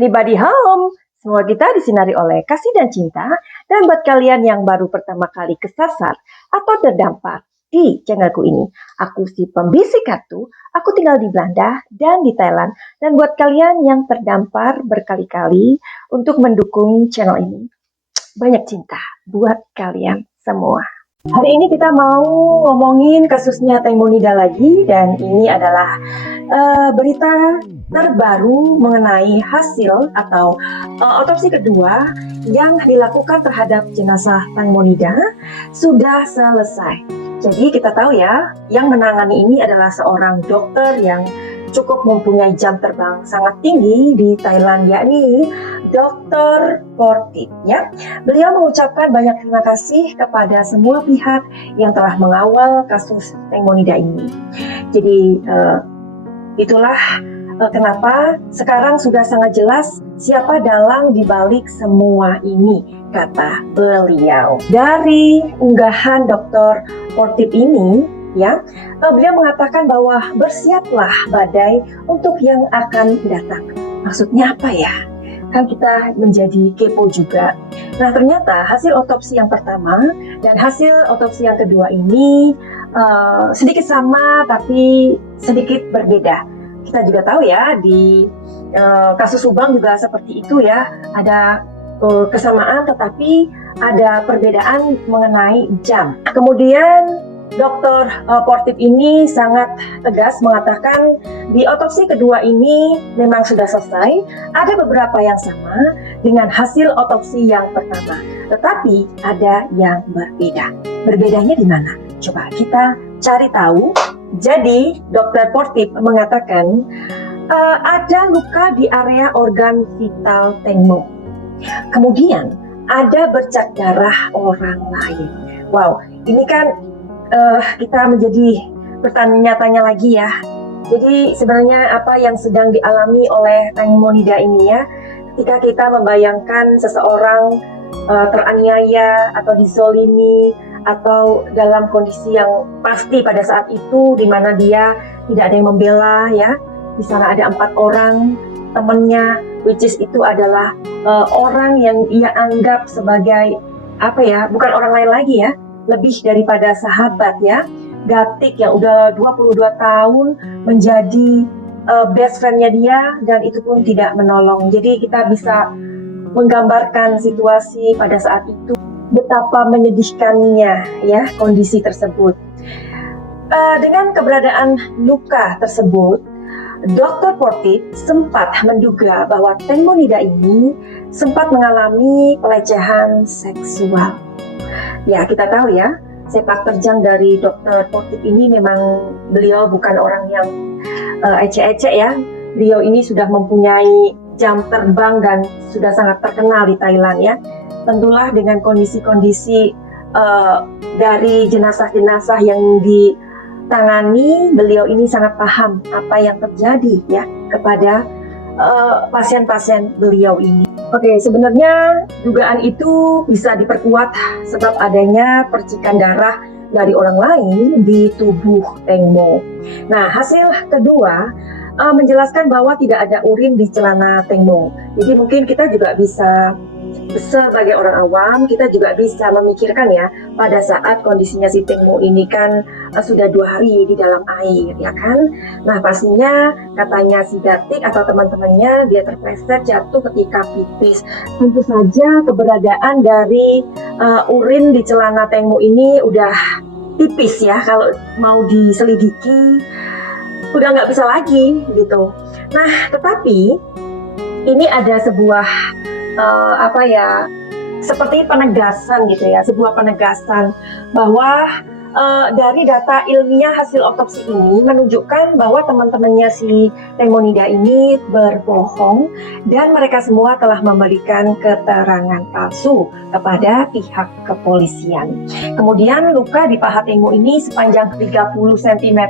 Anybody home? Semua kita disinari oleh kasih dan cinta. Dan buat kalian yang baru pertama kali kesasar atau terdampar di channelku ini, aku si pembisik kartu, aku tinggal di Belanda dan di Thailand. Dan buat kalian yang terdampar berkali-kali untuk mendukung channel ini, banyak cinta buat kalian semua. Hari ini kita mau ngomongin kasusnya Teng Monida lagi, dan ini adalah berita terbaru mengenai hasil atau otopsi kedua yang dilakukan terhadap jenazah Teng Monida sudah selesai. Jadi kita tahu ya, yang menangani ini adalah seorang dokter yang cukup mempunyai jam terbang sangat tinggi di Thailand, yakni Dr. Portit. Ya, beliau mengucapkan banyak terima kasih kepada semua pihak yang telah mengawal kasus Teng Monida ini. Jadi itulah kenapa sekarang sudah sangat jelas siapa dalang dibalik semua ini, kata beliau. Dari unggahan Dr. Portit ini, ya, beliau mengatakan bahwa bersiaplah badai untuk yang akan datang. Maksudnya apa ya? Kan kita menjadi kepo juga. Nah, ternyata hasil otopsi yang pertama dan hasil otopsi yang kedua ini sedikit sama tapi sedikit berbeda. Kita juga tahu ya, di kasus Subang juga seperti itu ya, ada kesamaan tetapi ada perbedaan mengenai jam. Kemudian Dr. Portit ini sangat tegas mengatakan di otopsi kedua ini memang sudah selesai, ada beberapa yang sama dengan hasil otopsi yang pertama, tetapi ada yang berbeda. Berbedanya di mana? Coba kita cari tahu. Jadi Dr. Portit mengatakan ada luka di area organ vital Teng Mo. Kemudian ada bercak darah orang lain. Wow, ini kan kita menjadi bertanya-tanya lagi ya. Jadi sebenarnya apa yang sedang dialami oleh Teng Monida ini ya, ketika kita membayangkan seseorang teraniaya atau dizolimi atau dalam kondisi yang pasti pada saat itu, di mana dia tidak ada yang membela ya. Di sana ada 4 orang temannya, which is itu adalah orang yang ia anggap sebagai apa ya, bukan orang lain lagi ya, lebih daripada sahabat ya. Gatik yang udah 22 tahun menjadi best friend-nya dia, dan itu pun tidak menolong. Jadi kita bisa menggambarkan situasi pada saat itu, betapa menyedihkannya ya kondisi tersebut. Dengan keberadaan luka tersebut, Dr. Portit sempat menduga bahwa Teng Monida ini sempat mengalami pelecehan seksual. Ya, kita tahu ya, sepak terjang dari Dr. Portit ini memang beliau bukan orang yang ecek-ecek ya. Beliau ini sudah mempunyai jam terbang dan sudah sangat terkenal di Thailand ya. Tentulah dengan kondisi-kondisi dari jenazah-jenazah yang ditangani, beliau ini sangat paham apa yang terjadi ya kepada pasien-pasien beliau ini. Oke, sebenarnya dugaan itu bisa diperkuat sebab adanya percikan darah dari orang lain di tubuh Teng Mo. Nah, hasil kedua menjelaskan bahwa tidak ada urin di celana Teng Mo. Jadi mungkin kita juga bisa, sebagai orang awam, kita juga bisa memikirkan ya, pada saat kondisinya si Teng Mo ini kan sudah 2 hari di dalam air ya kan. Nah, pastinya katanya si Gatik atau teman-temannya dia terpleset jatuh ketika pipis. Tentu saja keberadaan dari urin di celana Teng Mo ini udah tipis ya, kalau mau diselidiki udah nggak bisa lagi gitu. Nah, tetapi ini ada sebuah apa ya, seperti penegasan gitu ya, sebuah penegasan bahwa dari data ilmiah hasil otopsi ini menunjukkan bahwa teman-temannya si Teng Monida ini berbohong dan mereka semua telah memberikan keterangan palsu kepada pihak kepolisian. Kemudian luka di paha Teng Mo ini sepanjang 30 cm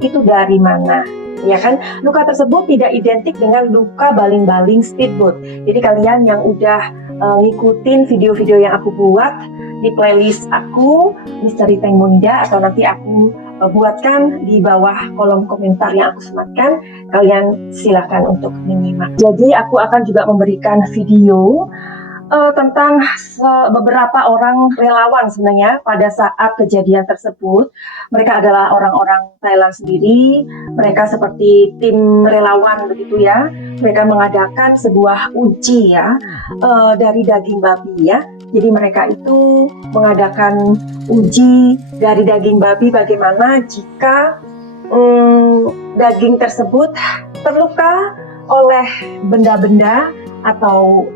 itu dari mana? Ya kan, luka tersebut tidak identik dengan luka baling-baling speedboat. Jadi kalian yang udah ngikutin video-video yang aku buat di playlist aku Misteri Teng Monida, atau nanti aku buatkan di bawah kolom komentar yang aku sematkan. Kalian silakan untuk menyimak. Jadi aku akan juga memberikan video tentang beberapa orang relawan sebenarnya pada saat kejadian tersebut. Mereka adalah orang-orang Thailand sendiri. Mereka seperti tim relawan begitu ya. Mereka mengadakan sebuah uji ya dari daging babi ya. Jadi mereka itu mengadakan uji dari daging babi, bagaimana jika daging tersebut terluka oleh benda-benda atau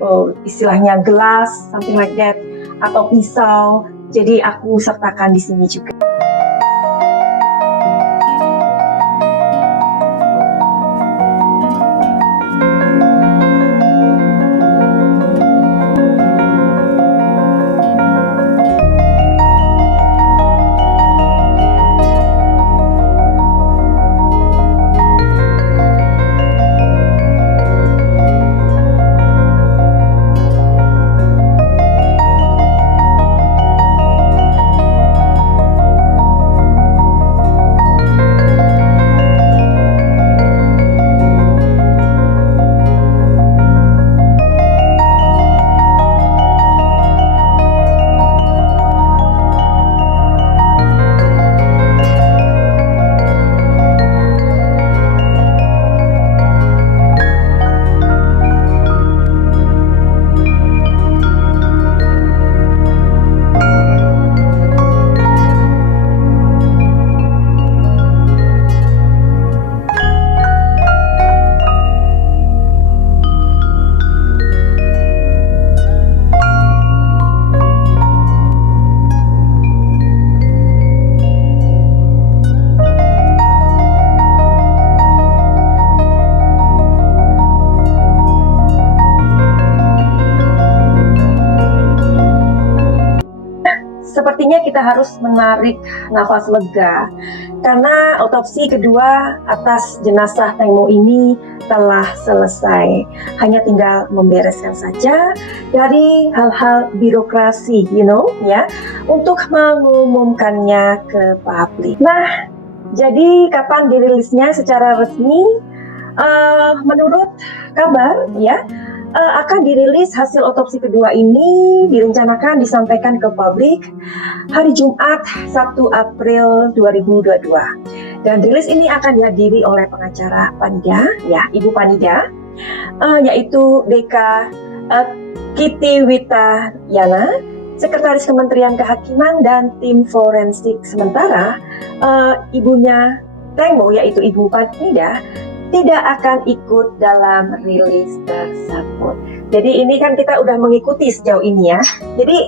istilahnya gelas, something like that, atau pisau. Jadi aku sertakan di sini juga. Sepertinya kita harus menarik nafas lega karena otopsi kedua atas jenazah Teng Mo ini telah selesai. Hanya tinggal membereskan saja dari hal-hal birokrasi, ya, untuk mengumumkannya ke publik. Nah, jadi kapan dirilisnya secara resmi? Menurut kabar, ya, akan dirilis hasil otopsi kedua ini, direncanakan disampaikan ke publik hari Jumat 1 April 2022. Dan rilis ini akan dihadiri oleh pengacara Panida, ya, Ibu Panida, yaitu Deka Kiti Witayana, Sekretaris Kementerian Kehakiman dan tim forensik. Sementara ibunya Teng Mo, yaitu Ibu Panida, tidak akan ikut dalam rilis tersebut. Jadi ini kan kita udah mengikuti sejauh ini ya. Jadi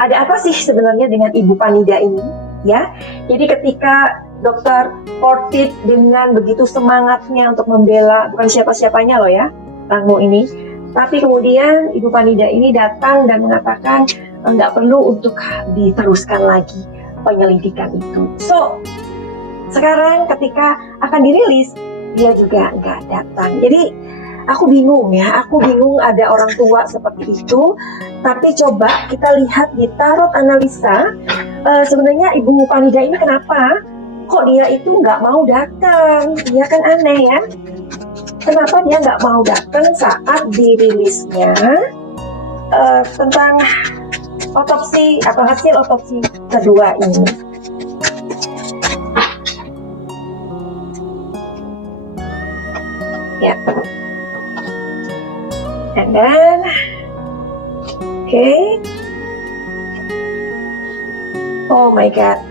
ada apa sih sebenarnya dengan Ibu Panida ini, ya? Jadi ketika Dokter Portit dengan begitu semangatnya untuk membela, bukan siapa-siapanya loh ya, Teng Mo ini, tapi kemudian Ibu Panida ini datang dan mengatakan nggak perlu untuk diteruskan lagi penyelidikan itu. So sekarang ketika akan dirilis, dia juga nggak datang. Jadi aku bingung ya, ada orang tua seperti itu. Tapi coba kita lihat di tarot analisa, sebenarnya Ibu Panida ini kenapa kok dia itu nggak mau datang? Dia kan aneh ya, kenapa dia nggak mau datang saat dirilisnya tentang otopsi atau hasil otopsi kedua ini. Ya, and then, okay. Oh my god.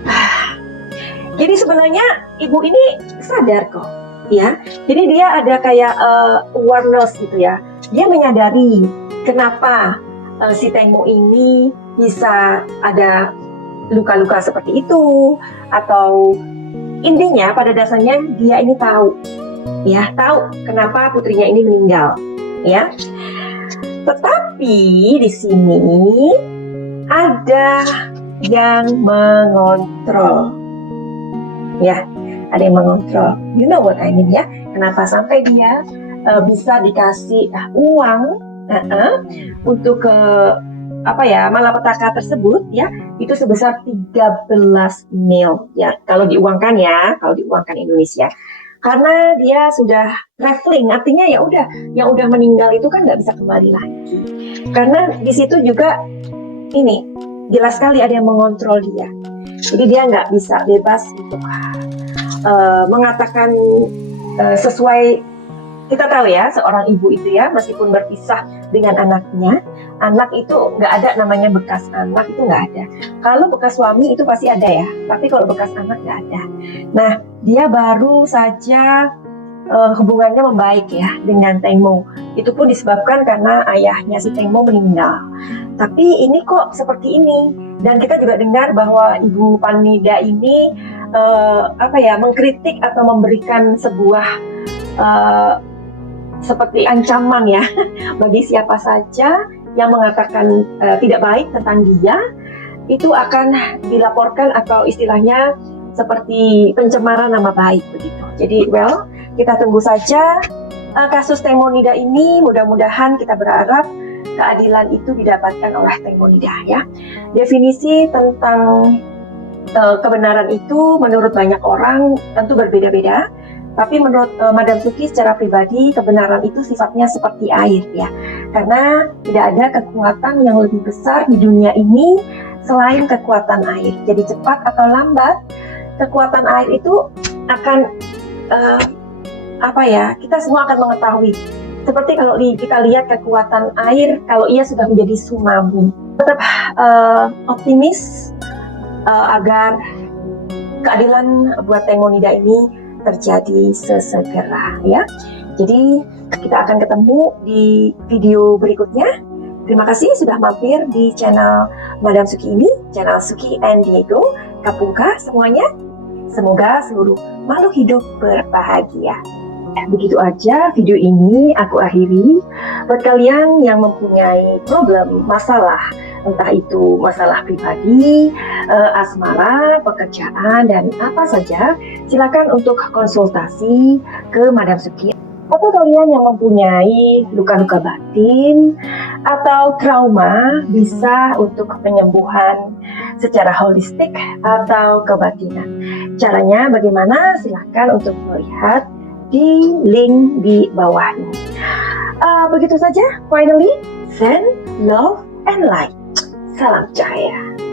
Jadi sebenarnya ibu ini sadar kok, ya. Jadi dia ada kayak awareness gitu ya. Dia menyadari kenapa si Teng Mo ini bisa ada luka-luka seperti itu, atau intinya pada dasarnya dia ini tahu. Ya, tahu kenapa putrinya ini meninggal, ya. Tetapi di sini ada yang mengontrol, ya, ada yang mengontrol. You know what I mean ya? Kenapa sampai dia bisa dikasih uang untuk ke malapetaka tersebut ya, itu sebesar 13 miliar kalau diuangkan Indonesia. Karena dia sudah traveling, artinya ya udah, yang udah meninggal itu kan nggak bisa kembali lagi. Karena di situ juga ini jelas sekali ada yang mengontrol dia. Jadi dia nggak bisa bebas untuk mengatakan sesuai. Kita tahu ya, seorang ibu itu ya, meskipun berpisah dengan anaknya, anak itu nggak ada namanya bekas anak, itu nggak ada. Kalau bekas suami itu pasti ada ya, tapi kalau bekas anak nggak ada. Nah, dia baru saja hubungannya membaik ya dengan Teng Mo. Itu pun disebabkan karena ayahnya si Teng Mo meninggal. Tapi ini kok seperti ini. Dan kita juga dengar bahwa Ibu Panida ini mengkritik atau memberikan sebuah seperti ancaman ya bagi siapa saja yang mengatakan tidak baik tentang dia, itu akan dilaporkan atau istilahnya seperti pencemaran nama baik begitu. Jadi kita tunggu saja kasus Teng Mo Nida ini, mudah-mudahan kita berharap keadilan itu didapatkan oleh Teng Mo Nida ya. Definisi tentang kebenaran itu menurut banyak orang tentu berbeda-beda. Tapi menurut Madam Suki secara pribadi, kebenaran itu sifatnya seperti air ya. Karena tidak ada kekuatan yang lebih besar di dunia ini selain kekuatan air. Jadi cepat atau lambat, kekuatan air itu akan kita semua akan mengetahui. Seperti kalau kita lihat kekuatan air, kalau ia sudah menjadi tsunami. Tetap optimis agar keadilan buat Teng Mo Nida ini terjadi sesegera ya. Jadi kita akan ketemu di video berikutnya. Terima kasih sudah mampir di channel Madam Suki ini, channel Suki and Diego. Kapungka semuanya. Semoga seluruh makhluk hidup berbahagia. Begitu aja video ini aku akhiri. Buat kalian yang mempunyai problem, masalah, entah itu masalah pribadi, asmara, pekerjaan, dan apa saja, silakan untuk konsultasi ke Madam Suki. Atau kalian yang mempunyai luka-luka batin atau trauma, bisa untuk penyembuhan secara holistik atau kebatinan. Caranya bagaimana? Silakan untuk melihat di link di bawah ini. Begitu saja, finally, send love and light. Salam cahaya.